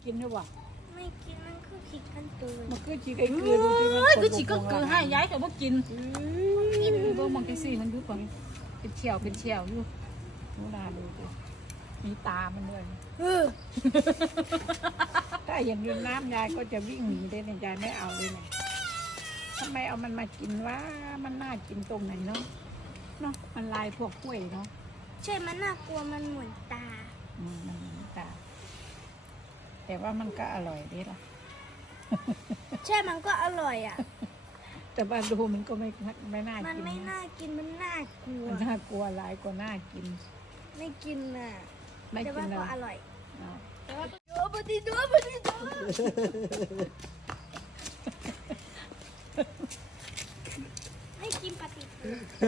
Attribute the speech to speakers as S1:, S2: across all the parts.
S1: กินหรือเปล่า
S2: ไม่กินมันคือขี้กันตือ
S1: มันคือฉีกไอ้เกลือดูดิมัน
S3: คือฉีกก็คือให้ย้ายแต่ว่ากินเบิ่งมองจังซี่มันอยู่ก่อนเป็นเชี่ยวอยู่
S1: ดูนาดูดิมีตามันด้วยถ้าเห็นอยู่น้ำยายก็จะวิ่งหนีได้เนี่ยยายไม่เอาเลยเนี่ยทำไมเอามันมากินวะมันน่ากินตรงไหนเนาะมันลายพวกกล้วยเนาะ
S2: ใช่มันน่ากลัวมันเหมือนตา
S1: มันเหมือนตาแต่ว่ามันก็อร่อยดีล่ะ
S2: ใช่มันก็อร่อยอ่ะ
S1: แต่ว่าดูมันก็ไม่น่ากิน
S2: มันไม่น่ากินมันน่ากลัว
S1: มันน่ากลัวหลายกว่าน่ากิน
S2: ไม่กินน่ะ
S1: ไม่กิน
S2: แต่ว่าก็อร่อย
S3: แต่ว่า
S2: โอ้ปฏิโดไม่กินปฏิโด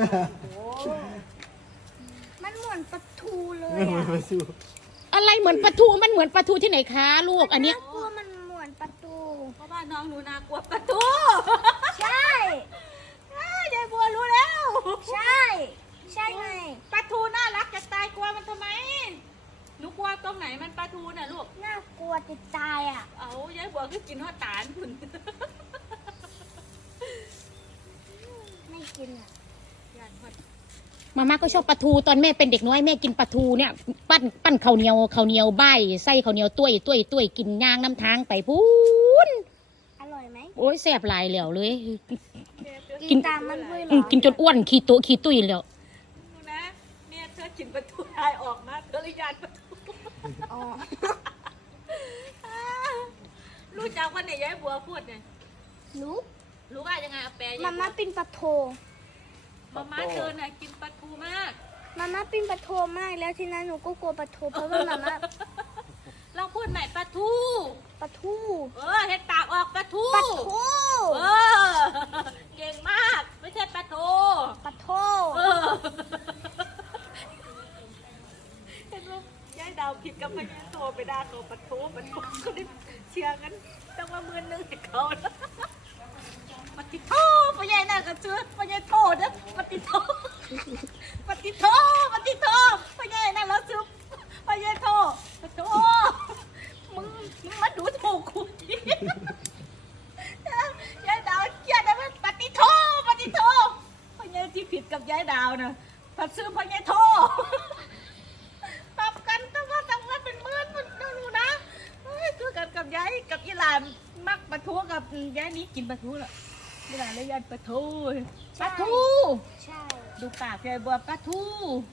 S2: มันเหมือนปลาทูเลยอ่ะ
S3: อะไรเหมือนปลาทูมันเหมือนปลาทูที่ไหนคะลูกอันเนี้ย
S2: กลัวมันเหมือนปลาทู
S3: เพราะว่าน้องหนูนากลัวปลาทู
S2: ใช่
S3: ยายบัวรู้แล้ว
S2: ใช่ไง
S3: ปลาทูน่ารักจะตายกลัวมันทำไมหนูกลัวตรงไหนมันปลาทูน่ะลูก
S2: น่ากลัวจะตายอ่ะ
S3: เอายายบัวก็กินทอดตาลคุณ
S2: ไม่กินอ่ะ
S3: มาม่าก็ชอบปลาทูตอนแม่เป็นเด็กน้อยแม่กินปลาทูเนี่ยปั้นข้าวเหนียวใบไส้ข้าวเหนียวตุ้ยกินย่างน้ำทางไปพูน
S2: อร่อยไหม
S3: โอ้ยแซ่บหลายเหลวเลย
S2: กินตามมันด้วยเหรอ
S3: กินจนอ้วนขี้ตุ้ยแล้ว
S4: นะเนี่ยเธอกินปลาทูตายออกมาเธอเลยยานปลาทูรู้จักว่าเนี่ยยายบัวพูดเนี่ย
S2: รู้
S4: ว่ายังไงเอาแปล
S2: มาม่าปิ้งปลาโท
S4: มาเธอน่ะกินปลาทูมาก
S2: มาม่าปิ้งปลาโทมากแล้วทีนั้นหนูก็กลัวปลาโทเพราะว่ามาม่า
S4: เราพูดใหม่ปลาทูเห็ดปากออกปลาทูเก่งมากไม่ใช่ปลาโทเห็นไหมยายดาวผิดกับพญาโตไปด่าเขาปลาทูเขาได้เชียร์กันต้องมามือนึงให้เขาปฏิโทพญาน่ะก็เชื่อพญาโทนะปฏิโทพญาน่ะแล้วซื้อพญาโทมึงมาดูถูกกูดิยายดาวเกลียดนะมันปฏิโทพญาที่ผิดกับยายดาวนะผัดซื้อพญาโทตอบกันต้องว่าเป็นเมื่อนมันดูนะคือกันกับยายกับอีหลานมักปลาทูกับยายนี้กินปลาทูละอีหลานเลยยายปลาทู
S2: ใช่
S4: ดูปากยายบัวปลาทู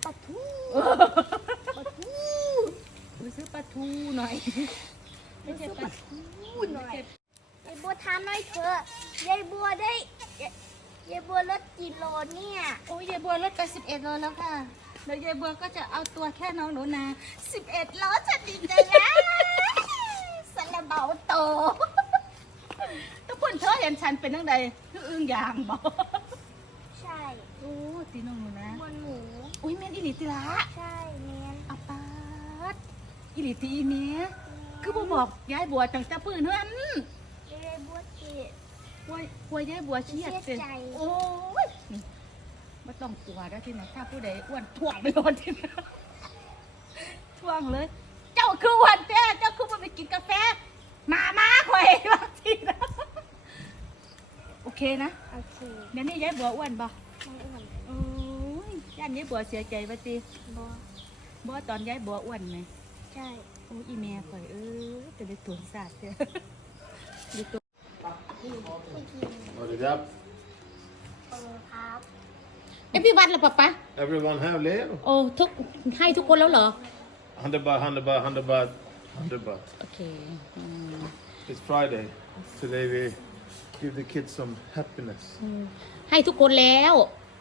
S4: ไปซื้อปลาทูหน่อยไม่ใช่ปลาทู
S2: หน่อยยายบัวทานหน่อยเถอะยายบัวลดกี่โลเนี่ย
S4: โอ้ยายบัวลดไป11 โลแล้วค่ะแล้วยายบัวก็จะเอาตัวแค่น้องหนูนา11 โลจะดีใจแล้วสละเบาโตทุกคนเธอเห็นฉันเป็นตั้งใดคืออึ้งยางบอก
S2: ใช่
S4: โอ้ตีน้องหนูนะ
S2: บนหมู
S4: อุ้ยแม่นอีหลีติละ
S2: ใช่แม่น
S4: อาปาดอีหลีตีเมียคือบ่บอกยายบัวจังจะปืนเฮือน
S2: ยายบัวเกลียด
S4: กลัวยายบัวเชียดเสียโอ้ยไม่ต้องกลัวแล้วที่ไหนถ้าผู้ใดอ้วนถ่วงไปโดนที่นั่นถ่วงเลยเจ้าคืออ้วนแท้เจ้าคือไปกินกาแฟมาข่อยบางทีนะโอเคนะ
S2: โอเค
S4: เดี๋ยวนี้ยายบัวอ้วนบ่
S2: ไม่อ้วน
S4: โอ้ยย่านยายบัวเสียใจป่ะตีบ่ตอนยายบัวอ้วนไหม
S2: ใช่
S4: โอ้อีเมียข่อยจะได้ตัวสาดเนี่ยดูตัว
S5: สวัสดีครับ
S2: ครับ
S3: everyone ละป๊า
S5: everyone have แล้ว
S3: โอ้ให้ทุกคนแล้วเหรอ
S5: 100 baht
S3: โอเค
S5: It's Friday today we give the kids some happiness
S3: ให้ทุกคนแล้ว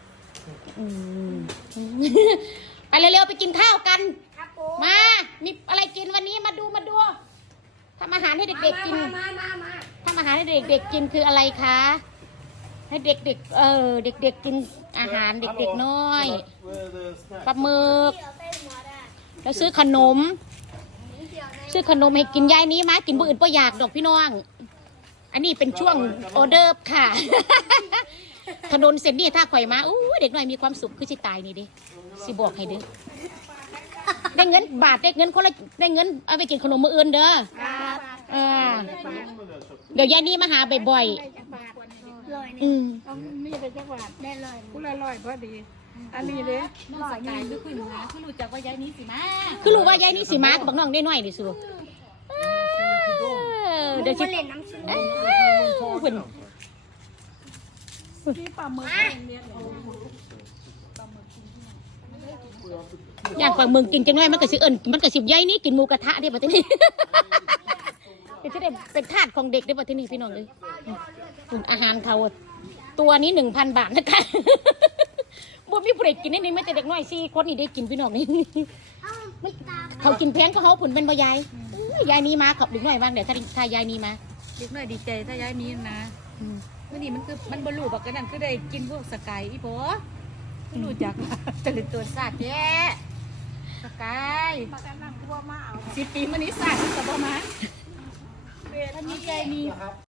S3: ไปเร็วๆไปกินข้าวกันมามีอะไรกินวันนี้มาดูทำอาหารให้เด็กๆกินทำอาหารให้เด็กๆกินคืออะไรคะให้เด็กๆเด็กๆกินอาหารเด็กๆน้อยปลาหมึกแล้วซื้อขนมให้กินยายนี้มากินบุอื่นก็อยากดอกพี่น้องอันนี้เป็นช่วงออเดอร์ค่ะถนนเส้นนี้ถ้าข่อยมาเด็กน้อยมีความสุขคือสิตายนี่ดิสิบอกให้เด้อได้เงินบาทได้เงินคนละได้เงินเอาไปกินขนมมื้ออื่นเด้อ
S1: ครับ
S3: เดี๋ยวยายนี่มาหาบ่อย
S1: ได้จักบาท
S2: ลอย
S3: ๆ
S2: นี่
S1: ต้องมีได้จักบาท
S2: ได้ลอย
S1: กูละร้อยพอดี อันนี้เด้
S4: น้องสกายคือคุยหาคือรู้จักว่ายายนี้สิมา
S3: คือรู้ว่ายายนี่สิมาก็บอกน้องได้น้อยดิสูเดี๋ยว
S2: มา
S3: สิ
S2: เล่นน้ำซื้อ
S3: เพิ่น
S1: ที่ปลาหมึกเนี่ย
S3: อยากฟังเมืองกินจังไงมันก็สิเอิ้นมันก็สิยายนี่กินหมูกระทะได้ป่ะทีนี้ ก็จะได้เป็นทาสของเด็กได้ป่ะทีนี้พี่น้องเลยอาหารเขาตัวนี้ 1,000 บาทนะคะ บ่มีผู้ใดกินได้นี่ไม่แต่เด็กน้อย4คนนี่ได้กินพี่น้องนี่
S2: เอ้าไม่ตาม
S3: เขากินแพงก็เขาผุนเป็นบ่ยายยายนี่มาขับเด็กน้อยบ้างเดี๋ยวถ้ายายนี่มา
S4: เด็กน้อยดีใจถ้ายายมีนะมื่อนี้มันคือมันบรรลุบักกันนั่นคือได้กินพวกสกายอีโบรู้จักจะเป็นตัวซาดแย่สกาย
S1: มาแต่นั่งกลัวมาเอา
S4: 10 ปีมานี้ซาดกับประมาณถ้ามีใจมี